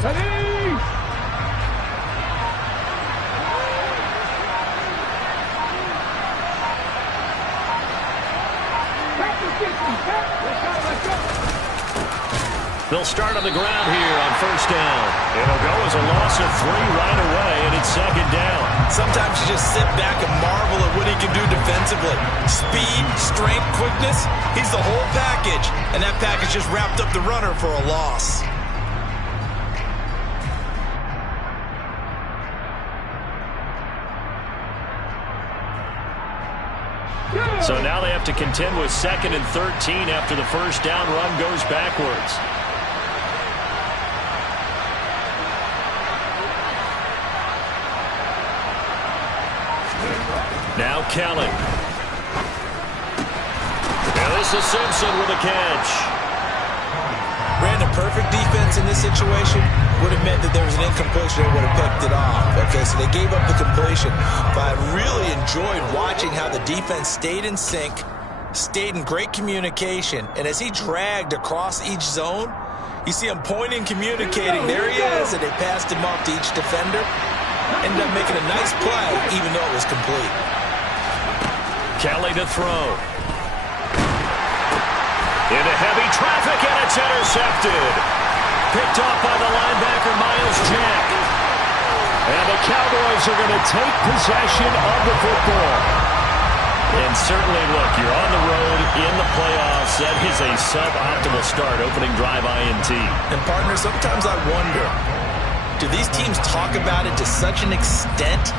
They'll start on the ground here on first down. It'll go as a loss of 3 right away, and it's second down. Sometimes you just sit back and marvel at what he can do defensively. Speed, strength, quickness, he's the whole package. And that package just wrapped up the runner for a loss. So now they have to contend with 2nd and 13 after the first down run goes backwards. Now Kelly. And this is Simpson with a catch. Ran a perfect defense in this situation. Would have meant that there was an incompletion that would have picked it off. Okay, so they gave up the completion. But I really enjoyed watching how the defense stayed in sync, stayed in great communication, and as he dragged across each zone, you see him pointing, communicating. There he is, and they passed him off to each defender. Ended up making a nice play, even though it was complete. Kelly to throw. Into heavy traffic, and it's intercepted. Picked off by the linebacker, Miles Jack. And the Cowboys are going to take possession of the football. And certainly, look, you're on the road in the playoffs. That is a suboptimal start, opening drive INT. And, partner, sometimes I wonder, do these teams talk about it to such an extent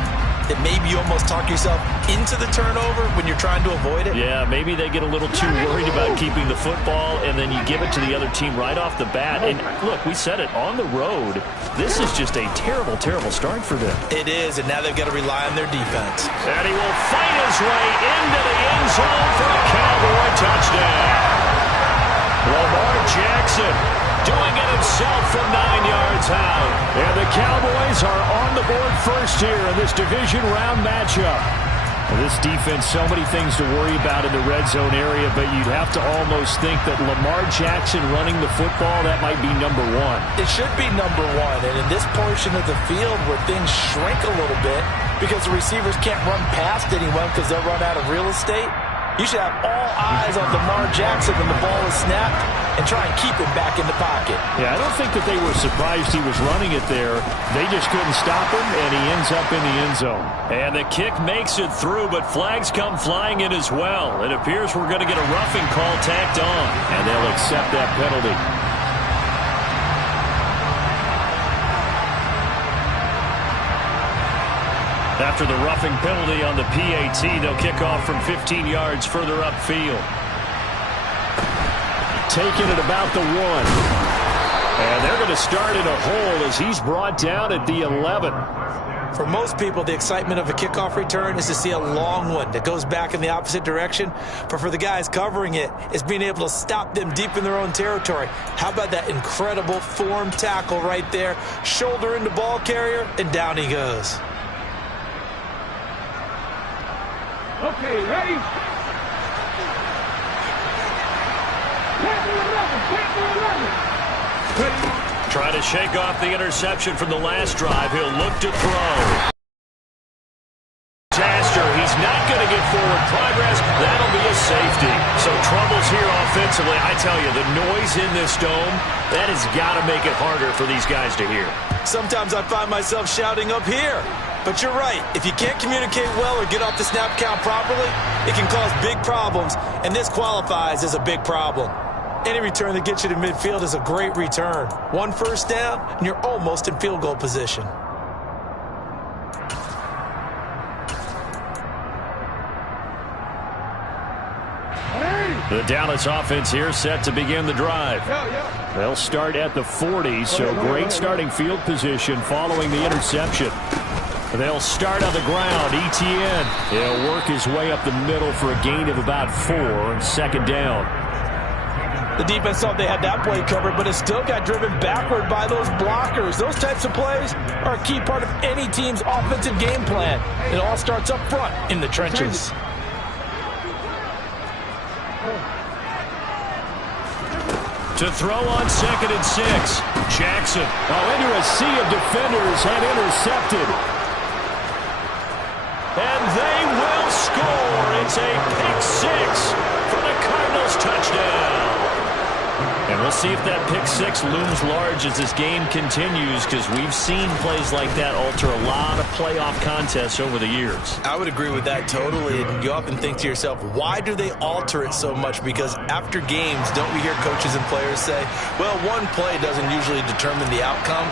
that maybe you almost talk yourself into the turnover when you're trying to avoid it? Yeah, maybe they get a little too worried about keeping the football, and then you give it to the other team right off the bat. And look, we said it, on the road, this is just a terrible, terrible start for them. It is, and now they've got to rely on their defense. And he will fight his way into the end zone for a Cowboy touchdown. Lamar Jackson doing it himself from 9 yards out. And the Cowboys are on the board first here in this division round matchup. This defense, so many things to worry about in the red zone area, but you'd have to almost think that Lamar Jackson running the football, that might be number 1. It should be number 1, and in this portion of the field where things shrink a little bit because the receivers can't run past anyone because they'll run out of real estate, you should have all eyes on Lamar Jackson when the ball is snapped and try and keep it back in the pocket. Yeah, I don't think that they were surprised he was running it there. They just couldn't stop him, and he ends up in the end zone. And the kick makes it through, but flags come flying in as well. It appears we're going to get a roughing call tacked on, and they'll accept that penalty. After the roughing penalty on the PAT, they'll kick off from 15 yards further upfield. Taking it about the 1. And they're going to start in a hole as he's brought down at the 11. For most people, the excitement of a kickoff return is to see a long one that goes back in the opposite direction. But for the guys covering it, it's being able to stop them deep in their own territory. How about that incredible form tackle right there? Shoulder into ball carrier, and down he goes. Okay, ready? Trying to shake off the interception from the last drive. He'll look to throw. Disaster. He's not going to get forward progress. That'll be a safety. So troubles here offensively. I tell you, the noise in this dome, that has got to make it harder for these guys to hear. Sometimes I find myself shouting up here. But you're right. If you can't communicate well or get off the snap count properly, it can cause big problems, and this qualifies as a big problem. Any return that gets you to midfield is a great return. 1 first down, and you're almost in field goal position. The Dallas offense here set to begin the drive. They'll start at the 40, so great starting field position following the interception. They'll start on the ground. Etienne, he'll work his way up the middle for a gain of about 4 on second down. The defense thought they had that play covered, but it still got driven backward by those blockers. Those types of plays are a key part of any team's offensive game plan. It all starts up front in the trenches. To throw on 2nd and 6. Jackson. Oh, into a sea of defenders and intercepted. And they will score. It's a pick 6 for the Cardinals touchdown. And we'll see if that pick 6 looms large as this game continues, because we've seen plays like that alter a lot of playoff contests over the years. I would agree with that totally. And you often think to yourself, why do they alter it so much? Because after games, don't we hear coaches and players say, well, one play doesn't usually determine the outcome?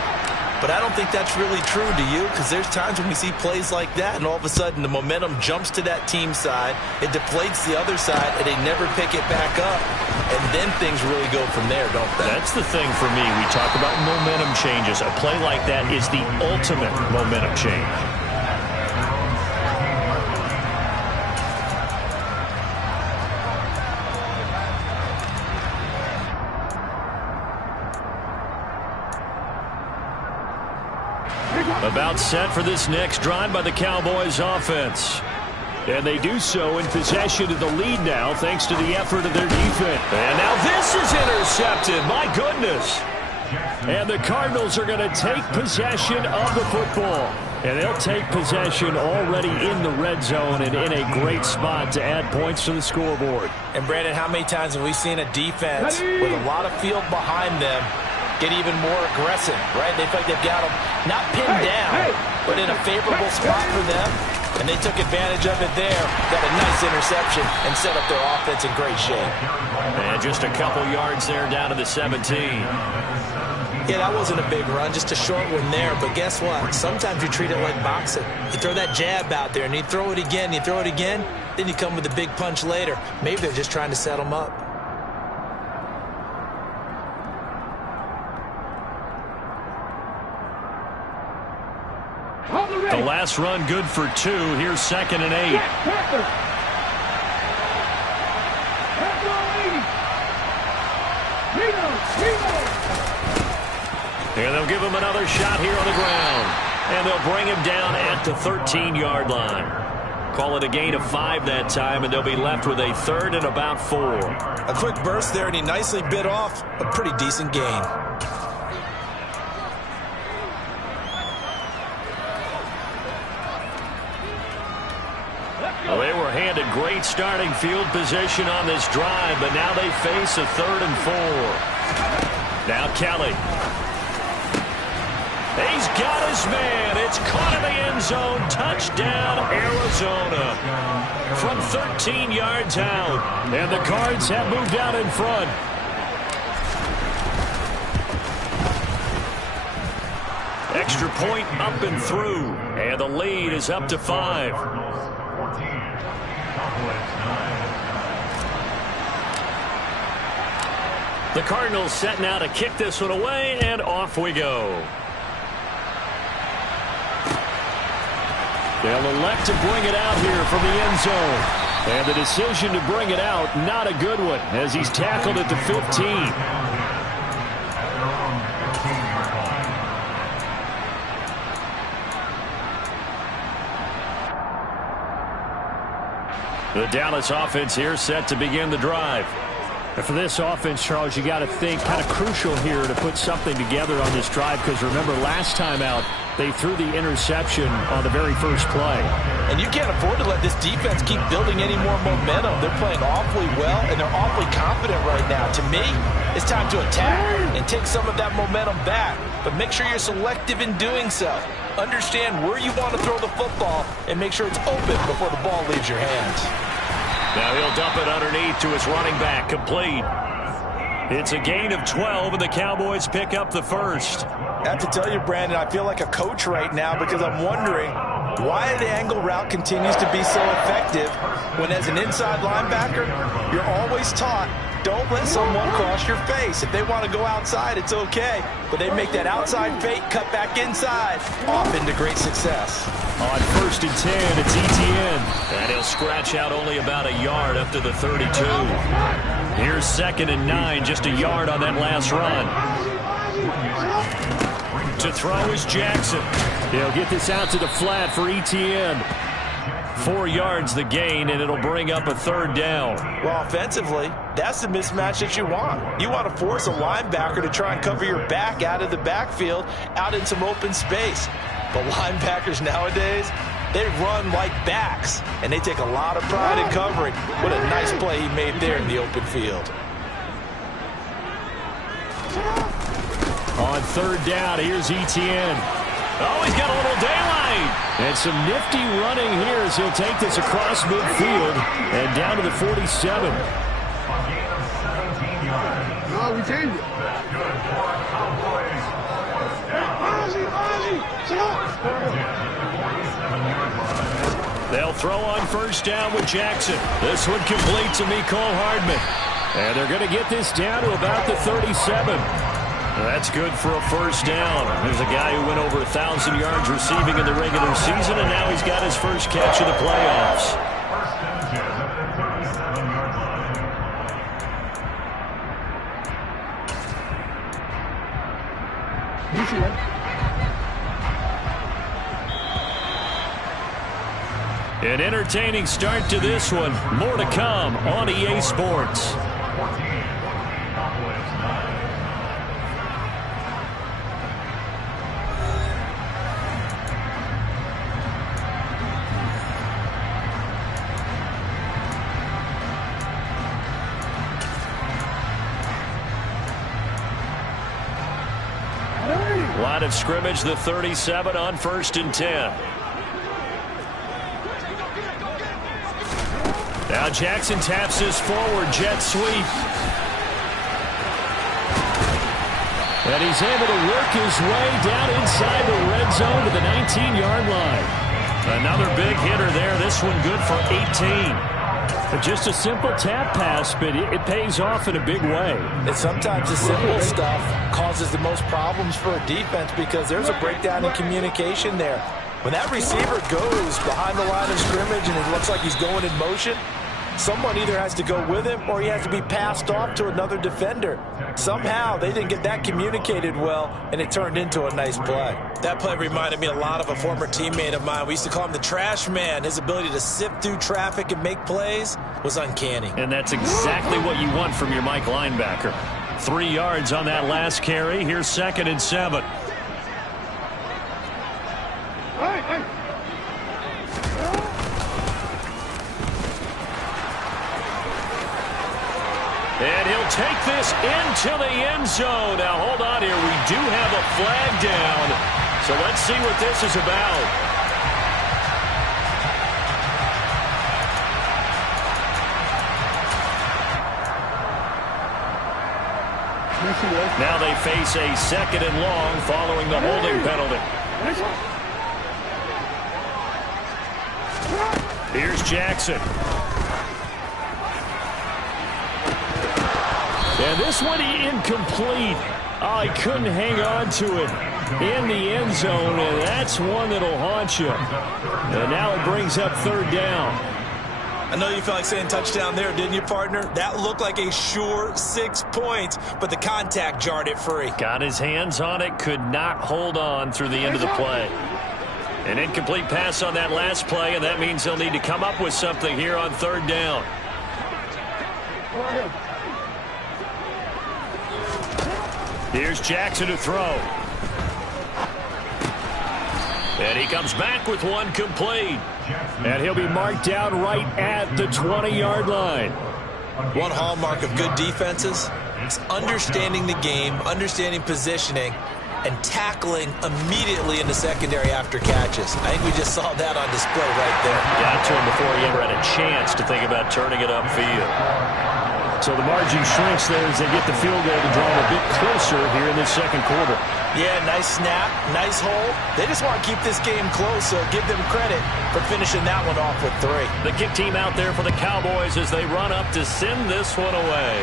But I don't think that's really true, do you? Because there's times when we see plays like that, and all of a sudden the momentum jumps to that team side, it deflates the other side, and they never pick it back up. And then things really go from there, don't they? That's the thing for me. We talk about momentum changes. A play like that is the ultimate momentum change. About set for this next drive by the Cowboys offense. And they do so in possession of the lead now, thanks to the effort of their defense. And now this is intercepted. My goodness. And the Cardinals are going to take possession of the football. And they'll take possession already in the red zone and in a great spot to add points to the scoreboard. And, Brandon, how many times have we seen a defense with a lot of field behind them get even more aggressive, right? They feel like they've got them not pinned down, but in a favorable spot for them. And they took advantage of it there. Got a nice interception and set up their offense in great shape. And just a couple yards there down to the 17. Yeah, that wasn't a big run, just a short one there. But guess what? Sometimes you treat it like boxing. You throw that jab out there, and you throw it again, you throw it again, then you come with a big punch later. Maybe they're just trying to set them up. The last run good for 2. Here's 2nd and 8. And they'll give him another shot here on the ground. And they'll bring him down at the 13-yard line. Call it a gain of 5 that time, and they'll be left with a 3rd and about 4. A quick burst there, and he nicely bit off a pretty decent gain. Well, they were handed great starting field position on this drive, but now they face a 3rd and 4. Now Kelly. He's got his man. It's caught in the end zone. Touchdown, Arizona. From 13 yards out. And the Cards have moved out in front. Extra point up and through. And the lead is up to 5. The Cardinals set now to kick this one away, and off we go. They'll elect to bring it out here from the end zone. And the decision to bring it out, not a good one, as he's tackled at the 15. The Dallas offense here set to begin the drive. And for this offense, Charles, you got to think kind of crucial here to put something together on this drive, because remember last time out they threw the interception on the very first play. And you can't afford to let this defense keep building any more momentum. They're playing awfully well, and they're awfully confident right now. To me, it's time to attack and take some of that momentum back. But make sure you're selective in doing so. Understand where you want to throw the football and make sure it's open before the ball leaves your hands. Now he'll dump it underneath to his running back, complete. It's a gain of 12, and the Cowboys pick up the first. I have to tell you, Brandon, I feel like a coach right now, because I'm wondering why the angle route continues to be so effective when, as an inside linebacker, you're always taught, don't let someone cross your face. If they want to go outside, it's okay. But they make that outside fake, cut back inside, off into great success. On 1st and 10, it's Etienne. And he'll scratch out only about a yard up to the 32. Here's 2nd and 9, just a yard on that last run. To throw is Jackson. He'll get this out to the flat for Etienne. 4 yards the gain, and it'll bring up a 3rd down. Well, offensively, that's the mismatch that you want. You want to force a linebacker to try and cover your back out of the backfield, out in some open space. But linebackers nowadays, they run like backs, and they take a lot of pride in covering. What a nice play he made there in the open field. On 3rd down, here's Etienne. Oh, he's got a little daylight. And some nifty running here as he'll take this across midfield and down to the 47. No, we changed it. They'll throw on 1st down with Jackson. This one complete to Mecole Hardman. And they're going to get this down to about the 37. That's good for a 1st down. There's a guy who went over 1,000 yards receiving in the regular season, and now he's got his first catch in the playoffs. An entertaining start to this one. More to come on EA Sports. Line of scrimmage, the 37 on 1st and 10. Now Jackson taps this forward jet sweep. And he's able to work his way down inside the red zone to the 19-yard line. Another big hitter there. This one good for 18. But just a simple tap pass, but it pays off in a big way. And sometimes the simple stuff causes the most problems for a defense because there's a breakdown in communication there. When that receiver goes behind the line of scrimmage and it looks like he's going in motion, someone either has to go with him or he has to be passed off to another defender. Somehow they didn't get that communicated well, and it turned into a nice play. That play reminded me a lot of a former teammate of mine. We used to call him the trash man. His ability to sift through traffic and make plays was uncanny. And that's exactly what you want from your Mike linebacker. 3 yards on that last carry. Here's 2nd and 7. And he'll take this into the end zone. Now, hold on here. We do have a flag down. So let's see what this is about. Now they face a 2nd and long following the holding penalty. Here's Jackson. And this one incomplete. Oh, he couldn't hang on to it in the end zone, and that's one that'll haunt you. And now it brings up 3rd down. I know you felt like saying touchdown there, didn't you, partner? That looked like a sure 6 points, but the contact jarred it free. Got his hands on it, could not hold on through the end of the play. An incomplete pass on that last play, and that means they'll need to come up with something here on 3rd down. Here's Jackson to throw. And he comes back with one complete. And he'll be marked down right at the 20-yard line. One hallmark of good defenses is understanding the game, understanding positioning, and tackling immediately in the secondary after catches. I think we just saw that on display right there. Got to him before he ever had a chance to think about turning it upfield. So the margin shrinks there as they get the field goal to draw them a bit closer here in this 2nd quarter. Yeah, nice snap, nice hole. They just want to keep this game close, so give them credit for finishing that one off with 3. The kick team out there for the Cowboys as they run up to send this one away.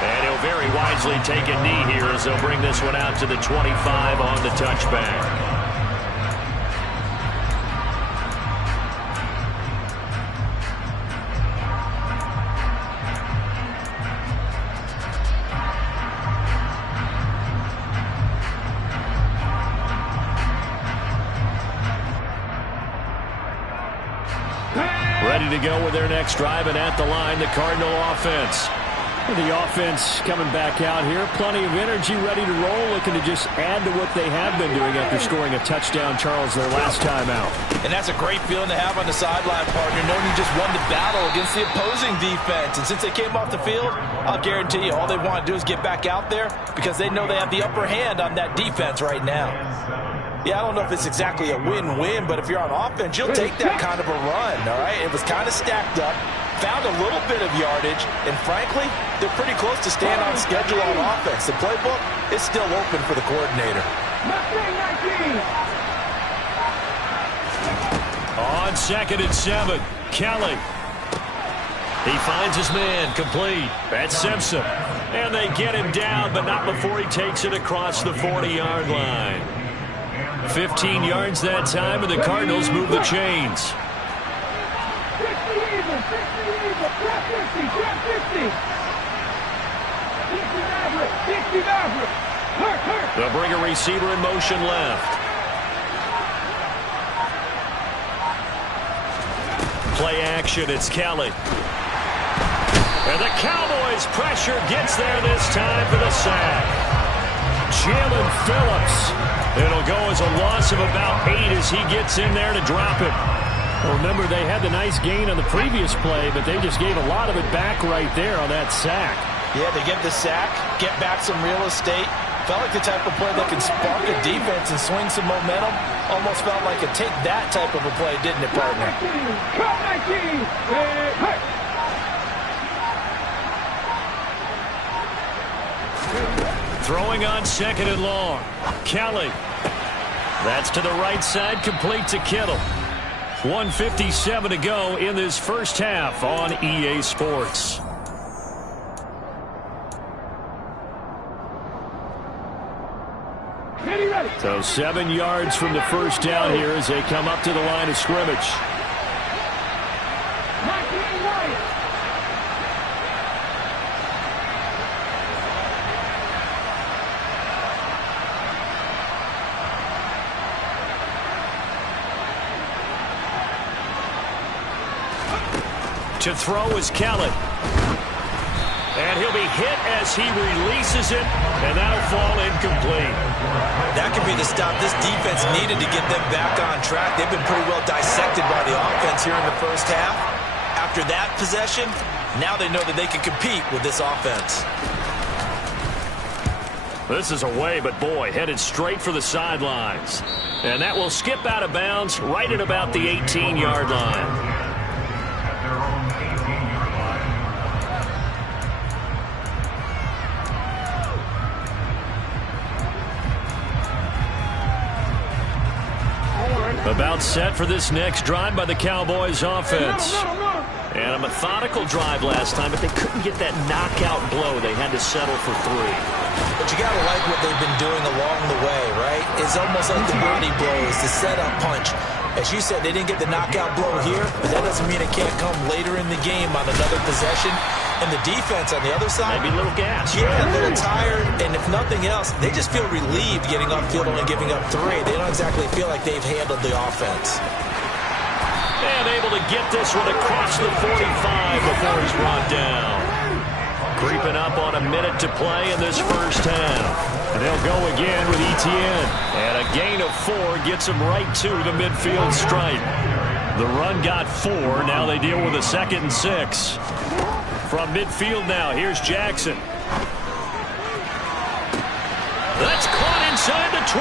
And he'll very wisely take a knee here as they'll bring this one out to the 25 on the touchback. Ready to go with their next drive, and at the line, the Cardinal offense. The offense coming back out here. Plenty of energy, ready to roll, looking to just add to what they have been doing after scoring a touchdown, Charles, their last time out. And that's a great feeling to have on the sideline, partner, knowing you just won the battle against the opposing defense. And since they came off the field, I'll guarantee you all they want to do is get back out there because they know they have the upper hand on that defense right now. Yeah, I don't know if it's exactly a win-win, but if you're on offense, you'll take that kind of a run, all right? It was kind of stacked up, found a little bit of yardage, and frankly, they're pretty close to staying on schedule on offense. The playbook is still open for the coordinator. On 2nd and 7, Kelly. He finds his man, complete. That's Simpson. And they get him down, but not before he takes it across the 40-yard line. 15 yards that time, and the Cardinals move the chains. They'll bring a receiver in motion left. Play action, it's Kelly. And the Cowboys' pressure gets there this time for the sack. Jalen Phillips. It'll go as a loss of about 8 as he gets in there to drop it. Well, remember, they had the nice gain on the previous play, but they just gave a lot of it back right there on that sack. Yeah, they get the sack, get back some real estate. Felt like the type of play that can spark a defense and swing some momentum. Almost felt like a take that type of a play, didn't it, partner? Throwing on 2nd and long. Kelly. That's to the right side, complete to Kittle. 1:57 to go in this first half on EA Sports. So 7 yards from the first down here as they come up to the line of scrimmage. To throw is Kelly. And he'll be hit as he releases it, and that'll fall incomplete. That could be the stop this defense needed to get them back on track. They've been pretty well dissected by the offense here in the first half. After that possession, now they know that they can compete with this offense. This is away, but boy, headed straight for the sidelines. And that will skip out of bounds right at about the 18-yard line. About set for this next drive by the Cowboys offense. And a methodical drive last time, but they couldn't get that knockout blow. They had to settle for 3. But you got to like what they've been doing along the way, right? It's almost like the body blows, the setup punch. As you said, they didn't get the knockout blow here, but that doesn't mean it can't come later in the game on another possession. And the defense on the other side, maybe a little gas. Yeah, a little tired, and if nothing else, they just feel relieved getting upfield and giving up 3. They don't exactly feel like they've handled the offense. And able to get this one across the 45 before he's brought down. Creeping up on a minute to play in this first half. And they'll go again with Etienne. And a gain of 4 gets him right to the midfield stripe. The run got 4. Now they deal with a 2nd and 6. From midfield now, here's Jackson. That's caught inside the 20.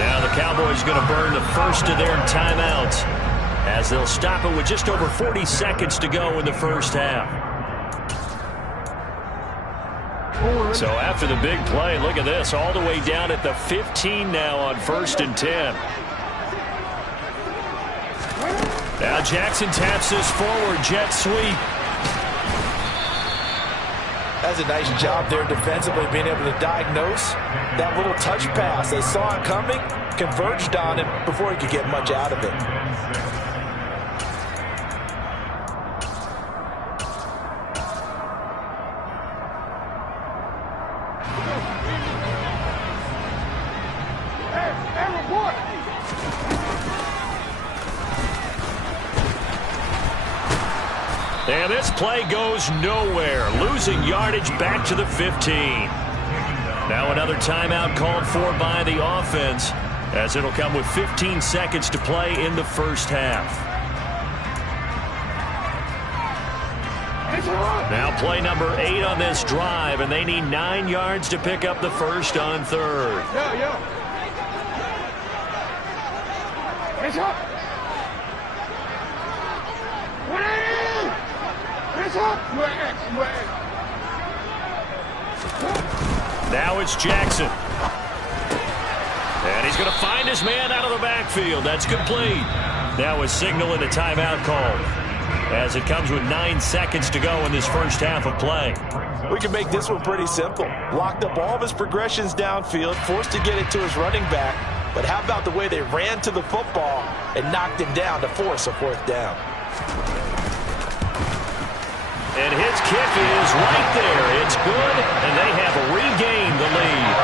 Now the Cowboys going to burn the first of their timeouts as they'll stop it with just over 40 seconds to go in the first half. So after the big play, look at this, all the way down at the 15 now on 1st and 10. Now Jackson taps this forward, jet sweep. That's a nice job there defensively, being able to diagnose that little touch pass. They saw it coming, converged on it before he could get much out of it. And this play goes nowhere, losing yardage back to the 15. Now another timeout called for by the offense, as it'll come with 15 seconds to play in the first half. Now play number 8 on this drive, and they need 9 yards to pick up the first on third. Now it's Jackson. And he's going to find his man out of the backfield. That's complete. Now a signal and a timeout called, as it comes with 9 seconds to go in this first half of play. We can make this one pretty simple. Locked up all of his progressions downfield, forced to get it to his running back. But how about the way they ran to the football and knocked him down to force a fourth down? And his kick is right there. It's good, and they have regained the lead.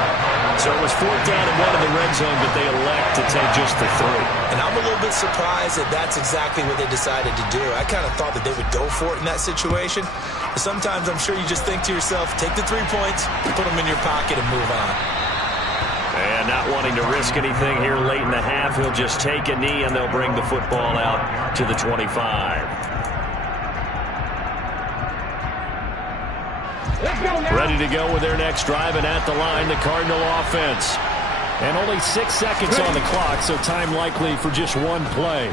So it was 4th down and 1 in the red zone, but they elect to take just the 3. And I'm a little bit surprised that that's exactly what they decided to do. I kind of thought that they would go for it in that situation. But sometimes I'm sure you just think to yourself, take the 3 points, put them in your pocket, and move on. And not wanting to risk anything here late in the half, he'll just take a knee, and they'll bring the football out to the 25. Ready to go with their next drive, and at the line, the Cardinal offense. And only 6 seconds on the clock, so time likely for just one play.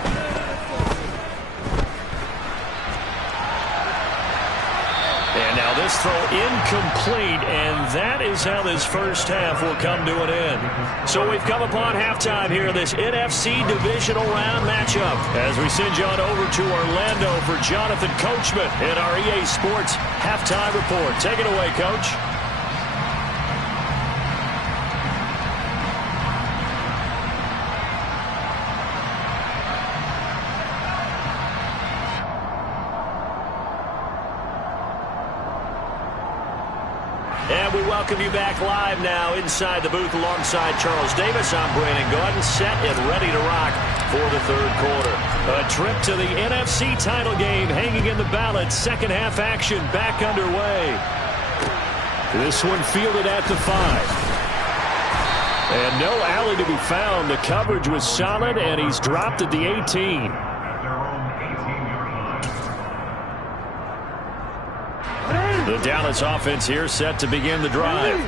And now this throw incomplete, and that is how this first half will come to an end. So we've come upon halftime here in this NFC Divisional Round matchup, as we send you on over to Orlando for Jonathan Coachman in our EA Sports Halftime Report. Take it away, Coach. And we welcome you back live now inside the booth alongside Charles Davis. I'm Brandon Gordon, set and ready to rock for the third quarter. A trip to the NFC title game hanging in the balance. Second half action back underway. This one fielded at the 5. And no alley to be found. The coverage was solid, and he's dropped at the 18. The Dallas offense here set to begin the drive.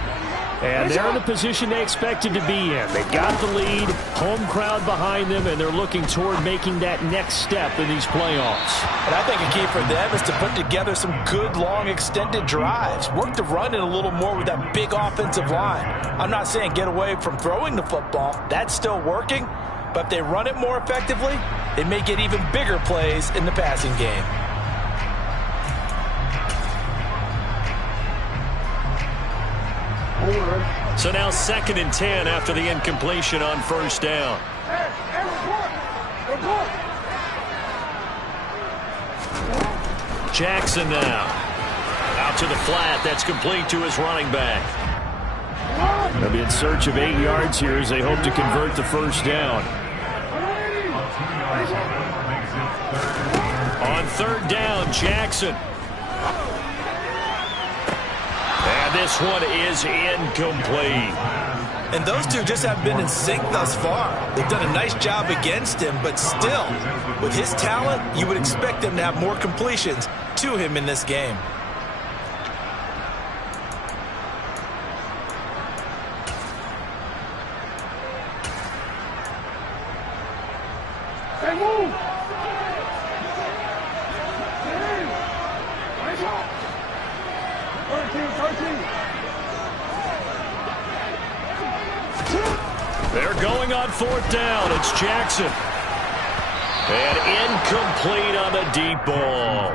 And they're in the position they expected to be in. They got the lead, home crowd behind them, and they're looking toward making that next step in these playoffs. And I think a key for them is to put together some good, long, extended drives. Work the run in a little more with that big offensive line. I'm not saying get away from throwing the football. That's still working. But if they run it more effectively, they may get even bigger plays in the passing game. So now 2nd and 10 after the incompletion on first down. Jackson now. Out to the flat. That's complete to his running back. They'll be in search of 8 yards here as they hope to convert the first down. On 3rd down, Jackson. And this one is incomplete. And those two just have been in sync thus far. They've done a nice job against him, but still, with his talent, you would expect them to have more completions to him in this game. Hey, move! They're going on 4th down. It's Jackson. And incomplete on the deep ball.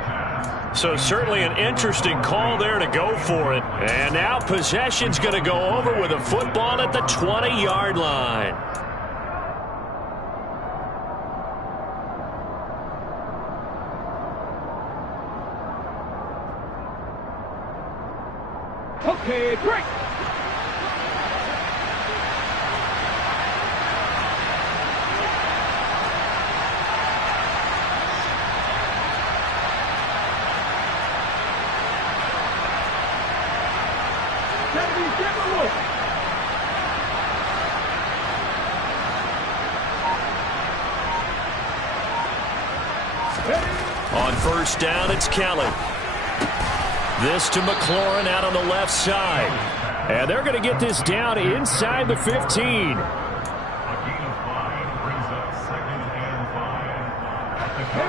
So certainly an interesting call there to go for it. And now possession's going to go over with a football at the 20-yard line. Okay, great. On first down, it's Kelly. This to McLaurin out on the left side. And they're going to get this down inside the 15.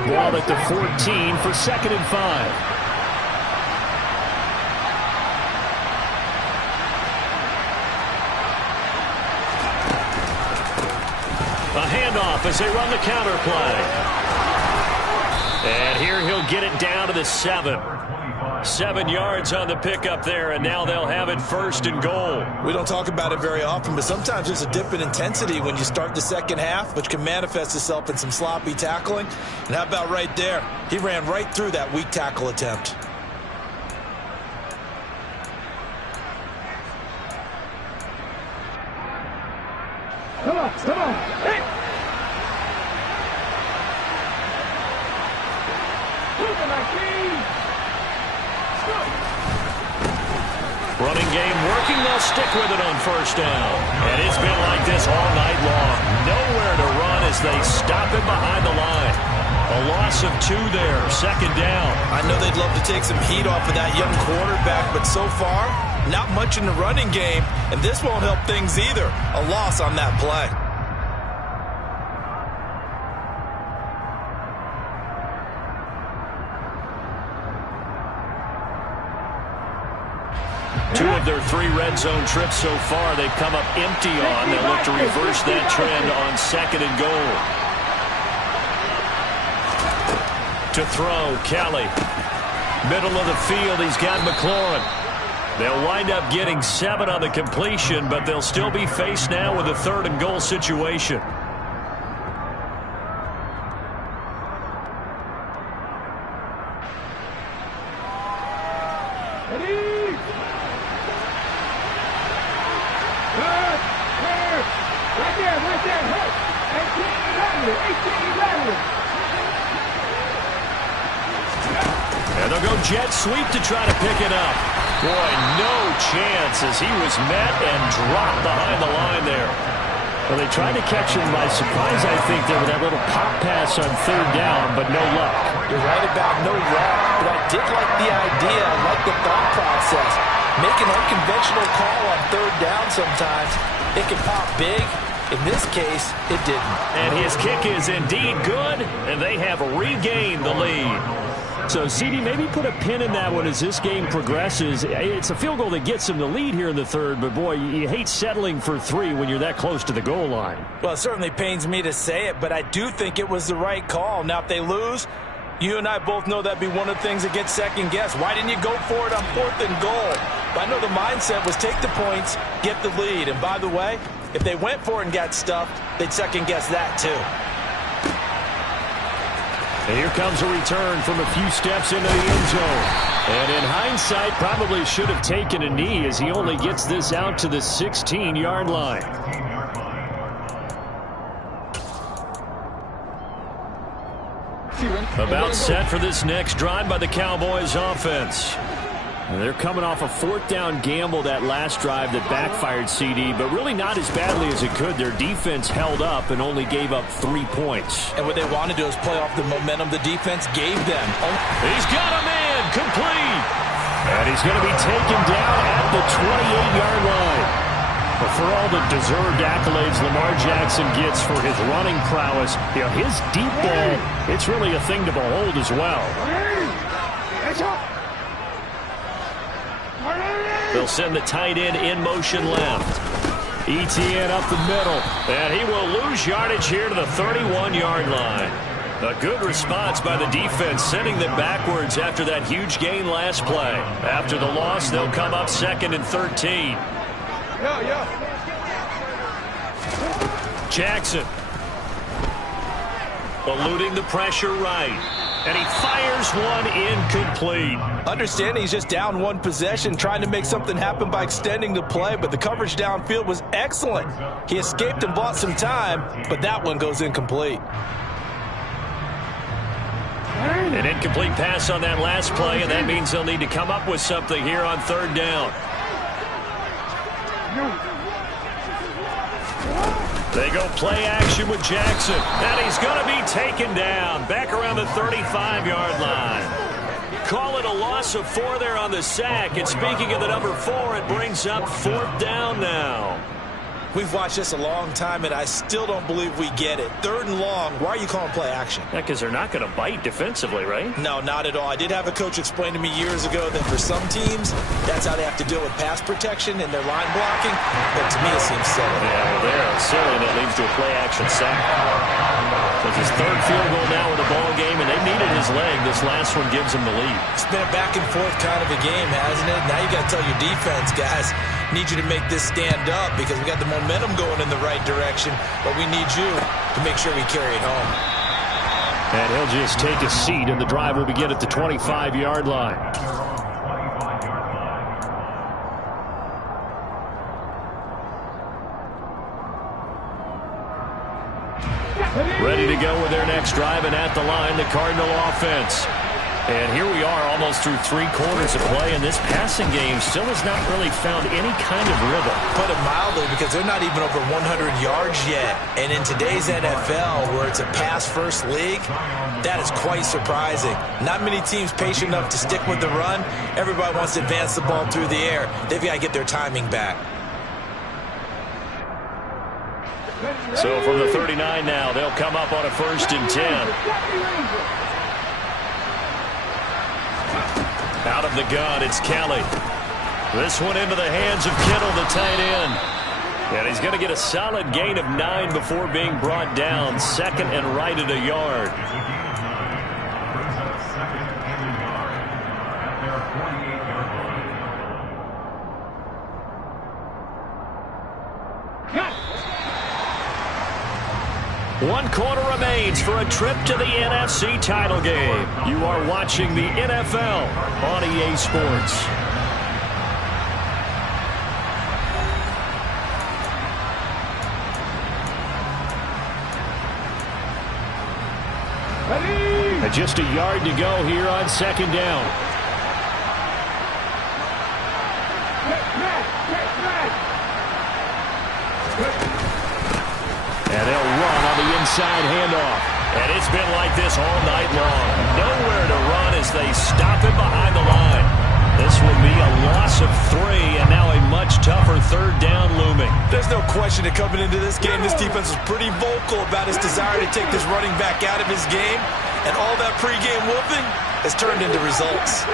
Ball at the 14 for 2nd and 5. A handoff as they run the counter play. And here he'll get it down to the 7. 7 yards on the pickup there, and now they'll have it 1st and goal. We don't talk about it very often, but sometimes there's a dip in intensity when you start the second half, which can manifest itself in some sloppy tackling. And how about right there? He ran right through that weak tackle attempt. Come on, come on. Hey! Running game working. They'll stick with it on first down. And it's been like this all night long. Nowhere to run as they stop him behind the line. A loss of 2 there. 2nd down. I know they'd love to take some heat off of that young quarterback, but so far, not much in the running game, and this won't help things either. A loss on that play. Two of their 3 red zone trips so far, they've come up empty on. They'll look to reverse that trend on 2nd and goal. To throw, Kelly. Middle of the field, he's got McLaurin. They'll wind up getting 7 on the completion, but they'll still be faced now with a 3rd and goal situation. And they'll go jet sweep to try to pick it up. Boy, no chance as he was met and dropped behind the line there. Well, they tried to catch him by surprise, I think, there with that little pop pass on 3rd down, but no luck. You're right about no luck, but I did like the idea. I like the thought process. Make an unconventional call on 3rd down sometimes. It can pop big. In this case, it didn't. And his kick is indeed good, and they have regained the lead. So, CD, maybe put a pin in that one as this game progresses. It's a field goal that gets them the lead here in the 3rd, but, boy, you hate settling for 3 when you're that close to the goal line. Well, it certainly pains me to say it, but I do think it was the right call. Now, if they lose, you and I both know that'd be one of the things that gets second-guessed. Why didn't you go for it on 4th and goal? But I know the mindset was take the points, get the lead. And, by the way, if they went for it and got stuffed, they'd second-guess that, too. And here comes a return from a few steps into the end zone. And in hindsight, probably should have taken a knee as he only gets this out to the 16-yard line. About set for this next drive by the Cowboys offense. And they're coming off a 4th down gamble that last drive that backfired, CD, but really not as badly as it could. Their defense held up and only gave up 3 points. And what they want to do is play off the momentum the defense gave them. He's got a man complete. And he's going to be taken down at the 28-yard line. But for all the deserved accolades Lamar Jackson gets for his running prowess, you know, his deep ball, it's really a thing to behold as well. They'll send the tight end in motion left. ETN up the middle. And he will lose yardage here to the 31-yard line. A good response by the defense, sending them backwards after that huge gain last play. After the loss, they'll come up 2nd and 13. Jackson. Eluding the pressure right. And he fires one incomplete. Understanding he's just down 1 possession, trying to make something happen by extending the play, but the coverage downfield was excellent. He escaped and bought some time, but that one goes incomplete. An incomplete pass on that last play, and that means they'll need to come up with something here on 3rd down. They go play action with Jackson, and he's going to be taken down back around the 35-yard line. Call it a loss of 4 there on the sack. And speaking of the number 4, it brings up 4th down now. We've watched this a long time, and I still don't believe we get it. 3rd and long, why are you calling play action? Yeah, because they're not going to bite defensively, right? No, not at all. I did have a coach explain to me years ago that for some teams, that's how they have to deal with pass protection and their line blocking. But to me, it seems silly. Yeah, well, they're silly, and it leads to a play action sack. It's his 3rd field goal now in the ball game, and they needed his leg. This last one gives him the lead. It's been a back and forth kind of a game, hasn't it? Now you got to tell your defense, guys, need you to make this stand up because we got the momentum going in the right direction, but we need you to make sure we carry it home. And he'll just take a seat, and the drive will begin at the 25-yard line. Ready to go with their next drive, and at the line, the Cardinal offense. And here we are almost through 3 quarters of play, and this passing game still has not really found any kind of rhythm. Put it mildly, because they're not even over 100 yards yet. And in today's NFL, where it's a pass-first league, that is quite surprising. Not many teams patient enough to stick with the run. Everybody wants to advance the ball through the air. They've got to get their timing back. So from the 39 now, they'll come up on a 1st and 10. Out of the gun, it's Kelly. This one into the hands of Kittle, the tight end. And he's going to get a solid gain of 9 before being brought down. 2nd and right at a yard. One quarter remains for a trip to the NFC title game. You are watching the NFL on EA Sports. And just a yard to go here on 2nd down. And they'll run on the inside handoff. And it's been like this all night long. Nowhere to run as they stop him behind the line. This will be a loss of 3, and now a much tougher 3rd down looming. There's no question that coming into this game, this defense was pretty vocal about his desire to take this running back out of his game. And all that pregame whooping has turned into results.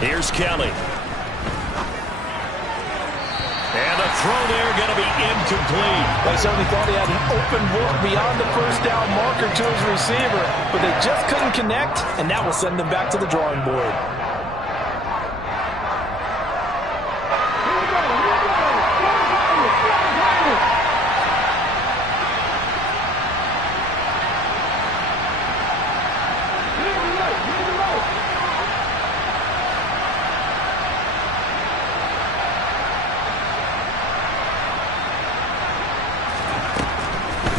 Here's Kelly. And the throw there going to be incomplete. They certainly thought he had an open look beyond the 1st down marker to his receiver, but they just couldn't connect, and that will send them back to the drawing board.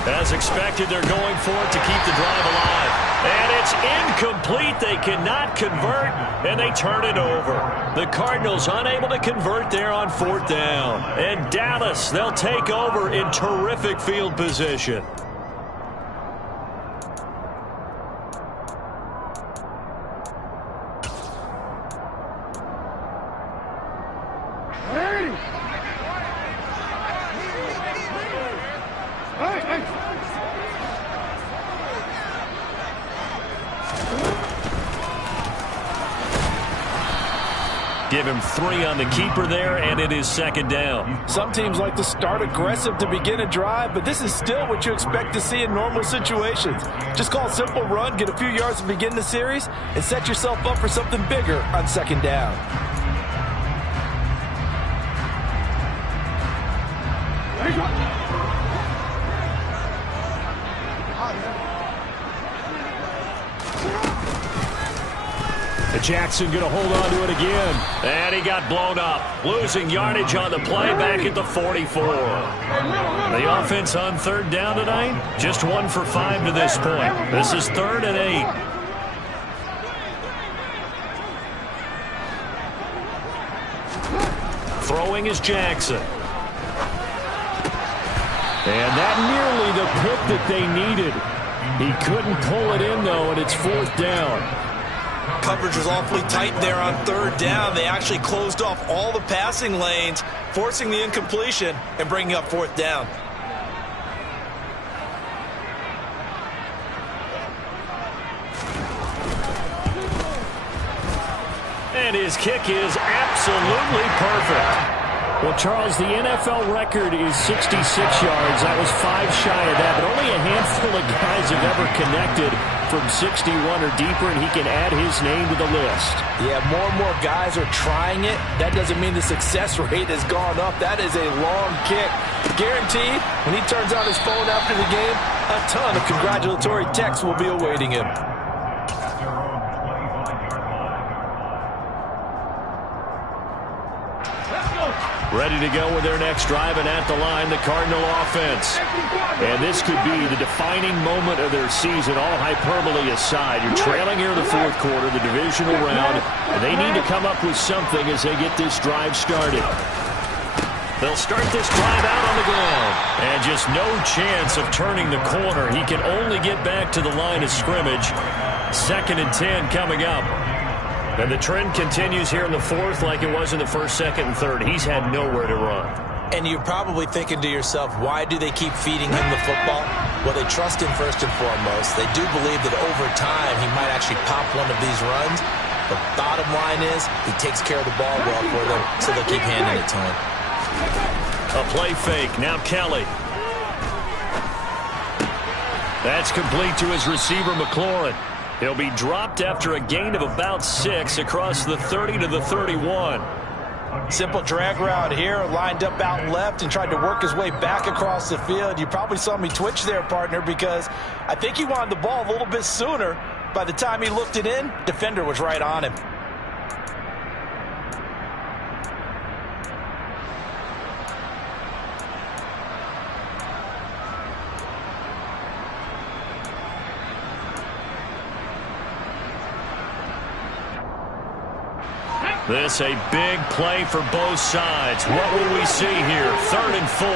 As expected, they're going for it to keep the drive alive. And it's incomplete. They cannot convert, and they turn it over. The Cardinals unable to convert there on 4th down. And Dallas, they'll take over in terrific field position. Give him 3 on the keeper there, and it is 2nd down. Some teams like to start aggressive to begin a drive, but this is still what you expect to see in normal situations. Just call a simple run, get a few yards to begin the series, and set yourself up for something bigger on 2nd down. Jackson going to hold on to it again. And he got blown up. Losing yardage on the play back at the 44. The offense on third down tonight, just 1 for 5 to this point. This is 3rd and 8. Throwing is Jackson. And that nearly the pick that they needed. He couldn't pull it in, though, and it's 4th down. Coverage was awfully tight there on 3rd down. They actually closed off all the passing lanes, forcing the incompletion and bringing up 4th down. And his kick is absolutely perfect. Well, Charles, the NFL record is 66 yards. That was 5 shy of that, but only a handful of guys have ever connected from 61 or deeper, and he can add his name to the list. Yeah, more and more guys are trying it. That doesn't mean the success rate has gone up. That is a long kick. Guaranteed, when he turns on his phone after the game, a ton of congratulatory texts will be awaiting him. Ready to go with their next drive, and at the line, the Cardinal offense. And this could be the defining moment of their season, all hyperbole aside. You're trailing here in the 4th quarter, the divisional round, and they need to come up with something as they get this drive started. They'll start this drive out on the ground. And just no chance of turning the corner. He can only get back to the line of scrimmage. 2nd and 10 coming up. And the trend continues here in the 4th like it was in the 1st, 2nd, and 3rd. He's had nowhere to run. And you're probably thinking to yourself, why do they keep feeding him the football? Well, they trust him first and foremost. They do believe that over time he might actually pop one of these runs. The bottom line is he takes care of the ball well for them, so they'll keep handing it to him. A play fake. Now Kelly. That's complete to his receiver, McLaurin. He'll be dropped after a gain of about 6 across the 30 to the 31. Simple drag route here, lined up out left and tried to work his way back across the field. You probably saw me twitch there, partner, because I think he wanted the ball a little bit sooner. By the time he looked it in, defender was right on him. This a big play for both sides. What will we see here? 3rd and 4.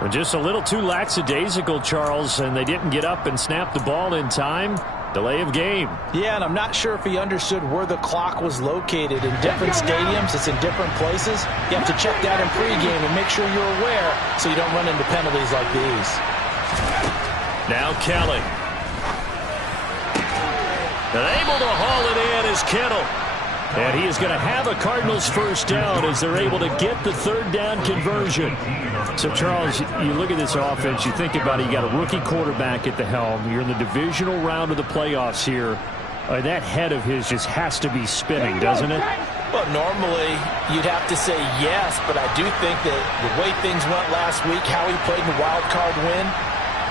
Well, just a little too lackadaisical, Charles, and they didn't get up and snap the ball in time. Delay of game. Yeah, and I'm not sure if he understood where the clock was located. In different stadiums, it's in different places. You have to check that in pregame and make sure you're aware so you don't run into penalties like these. Now Kelly. And able to haul it in is Kittle. And he is going to have a Cardinals first down as they're able to get the 3rd down conversion. So, Charles, you look at this offense, you think about it, you got a rookie quarterback at the helm. You're in the divisional round of the playoffs here. That head of his just has to be spinning, doesn't it? Well, normally you'd have to say yes, but I do think that the way things went last week, how he played in the wild card win,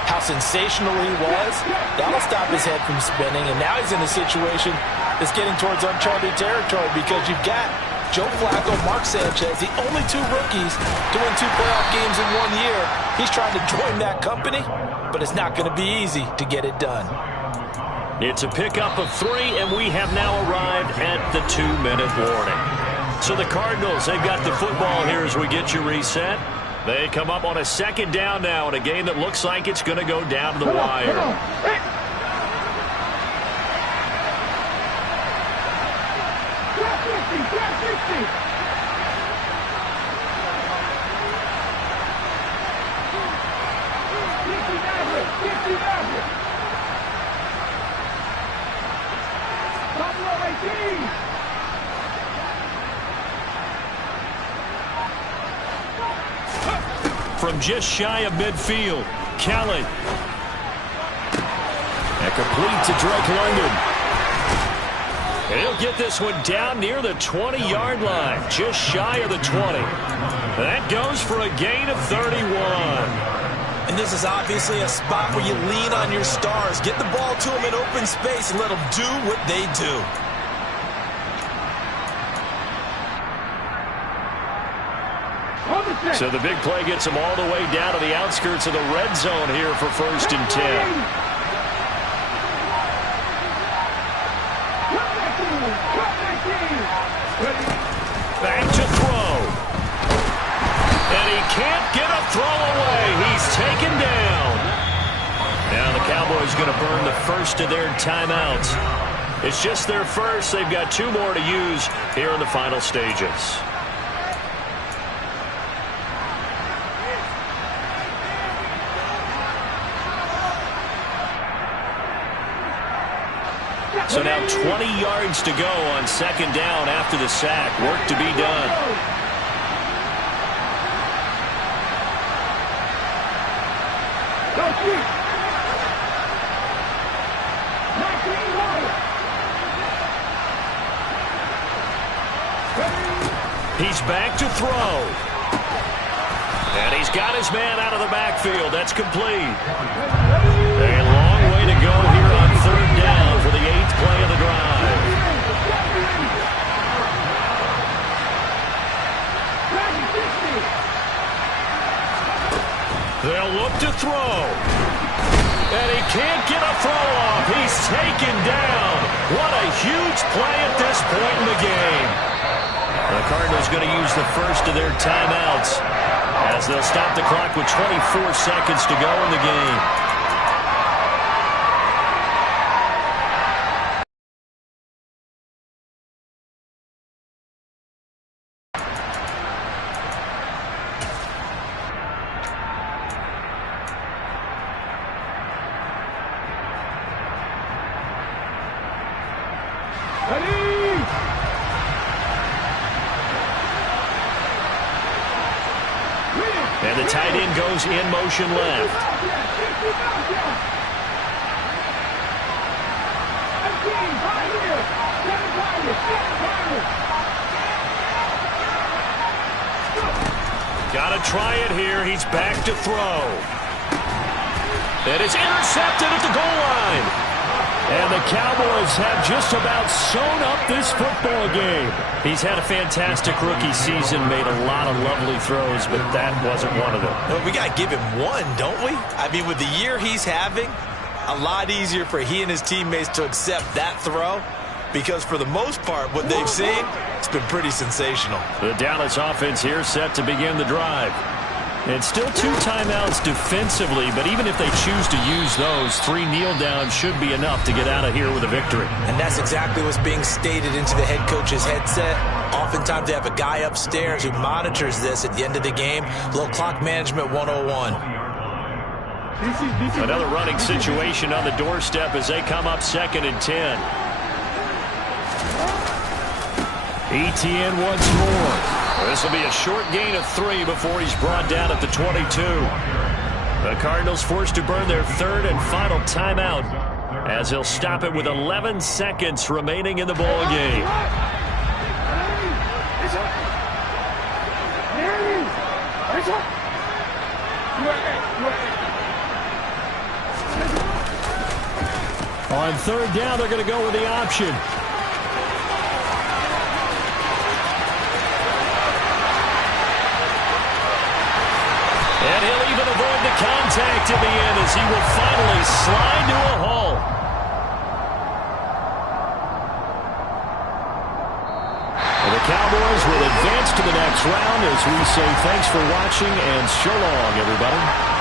how sensational he was, that'll stop his head from spinning. And now he's in a situation that's getting towards uncharted territory because you've got Joe Flacco, Mark Sanchez, the only 2 rookies to win 2 playoff games in 1 year. He's trying to join that company, but it's not going to be easy to get it done. It's a pickup of 3, and we have now arrived at the 2-minute warning. So the Cardinals, they've got the football here as we get you reset. They come up on a 2nd down now in a game that looks like it's going to go down to the wire. From just shy of midfield, Kelly. And complete to Drake London. And he'll get this one down near the 20-yard line, just shy of the 20. That goes for a gain of 31. And this is obviously a spot where you lean on your stars. Get the ball to them in open space and let them do what they do. So the big play gets them all the way down to the outskirts of the red zone here for 1st and 10. Back to throw. And he can't get a throw away. He's taken down. Now the Cowboys going to burn the first of their timeouts. It's just their first. They've got 2 more to use here in the final stages. So now 20 yards to go on 2nd down after the sack. Work to be done. He's back to throw. And he's got his man out of the backfield. That's complete. A long way to go here on 3rd down for the 8th play of the drive. They'll look to throw. And he can't get a throw off. He's taken down. What a huge play at this point in the game. The Cardinals going to use the first of their timeouts as they'll stop the clock with 24 seconds to go in the game. And the tight end goes in motion left. Got to try it here. He's back to throw. It is intercepted at the goal line. And the Cowboys have just about sewn up this football game. He's had a fantastic rookie season, made a lot of lovely throws, but that wasn't one of them. Well, we got to give him one, don't we? I mean, with the year he's having, a lot easier for he and his teammates to accept that throw, because for the most part, what they've seen, it's been pretty sensational. The Dallas offense here set to begin the drive. And still 2 timeouts defensively, but even if they choose to use those, 3 kneel downs should be enough to get out of here with a victory. And that's exactly what's being stated into the head coach's headset. Oftentimes they have a guy upstairs who monitors this at the end of the game. Little clock management 101. Another running situation on the doorstep as they come up 2nd and 10. ETN once more. This will be a short gain of 3 before he's brought down at the 22. The Cardinals forced to burn their 3rd and final timeout as he'll stop it with 11 seconds remaining in the ball game. On 3rd down, they're going to go with the option. And he'll even avoid the contact in the end as he will finally slide to a halt. And the Cowboys will advance to the next round as we say thanks for watching and so long, everybody.